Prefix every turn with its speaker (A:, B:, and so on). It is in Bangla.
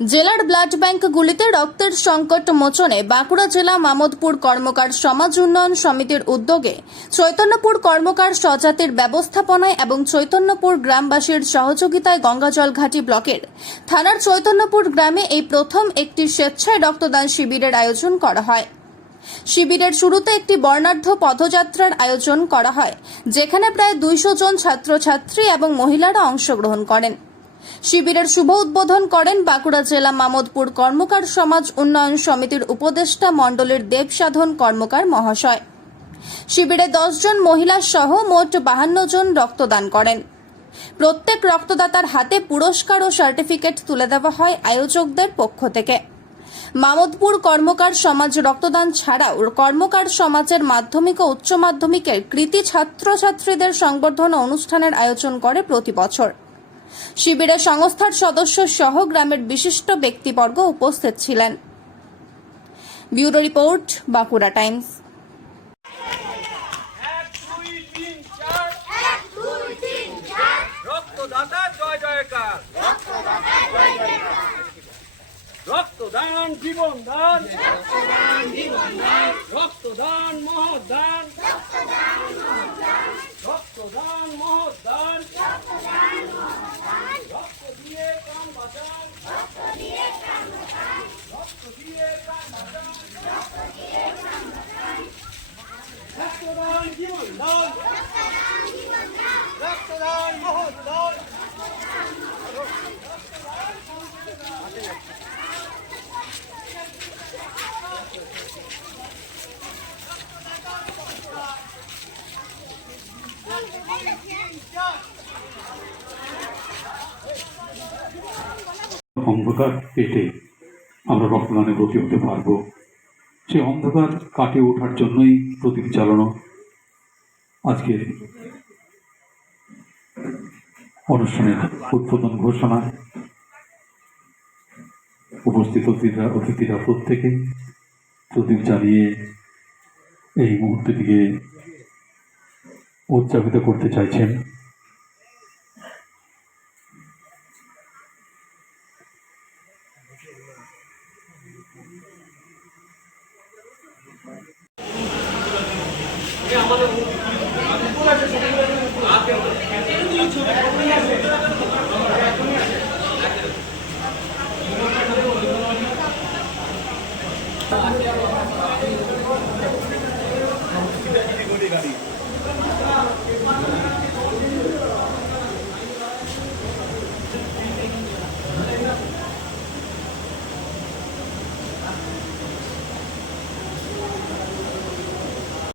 A: জেলার ব্লাড ব্যাংকগুলিতে রক্তের সংকট মোচনে বাঁকুড়া জেলা মামদপুর কর্মকার সমাজ উন্নয়ন সমিতির উদ্যোগে চৈতন্যপুর কর্মকার স্বজাতির ব্যবস্থাপনায় এবং চৈতন্যপুর গ্রামবাসীর সহযোগিতায় গঙ্গাজল ঘাটি ব্লকের থানার চৈতন্যপুর গ্রামে এই প্রথম একটি স্বেচ্ছায় রক্তদান শিবিরের আয়োজন করা হয়। শিবিরের শুরুতে একটি বর্ণাঢ্য পদযাত্রার আয়োজন করা হয়, যেখানে প্রায় দুইশো জন ছাত্রছাত্রী এবং মহিলারা অংশগ্রহণ করেন। শিবিরের শুভ উদ্বোধন করেন বাঁকুড়া জেলা মামদপুর কর্মকার সমাজ উন্নয়ন সমিতির উপদেষ্টা মণ্ডলের দেবসাধন কর্মকার মহাশয়। শিবিরে জন মহিলা সহ মোট বাহান্ন জন রক্তদান করেন। প্রত্যেক রক্তদাতার হাতে পুরস্কার ও সার্টিফিকেট তুলে দেওয়া হয় আয়োজকদের পক্ষ থেকে। মামদপুর কর্মকার সমাজ রক্তদান ছাড়াও কর্মকার সমাজের মাধ্যমিক ও উচ্চ মাধ্যমিকের কৃতি ছাত্রছাত্রীদের সংবর্ধনা অনুষ্ঠানের আয়োজন করে প্রতি বছর। শিবিরে সংস্থার সদস্য সহ গ্রামের বিশিষ্ট ব্যক্তিবর্গ উপস্থিত ছিলেন। Bureau report, Bankura Times.
B: রক্তদান জীবন দান। রক্তদান মহদান রক্তদান মহদান রক্ত দিয়ে প্রাণ বাঁচান রক্ত দিয়ে প্রাণ বাঁচান রক্তদান জীবন দান রক্তদান মহদান
C: অন্ধকার কেটে আমরা রক্তদানে ব্রতী হতে পারব। সেই অন্ধকার কাটিয়ে ওঠার জন্যই প্রতিটি চালানো আজকের অনুষ্ঠানের উদ্বোধন ঘোষণা। উপস্থিত অতিথিরা অতিথিরা প্রত্যেকে প্রদীপ জ্বালিয়ে এই মুহূর্তটিকে উদযাপিত করতে চাইছেন। আমাদের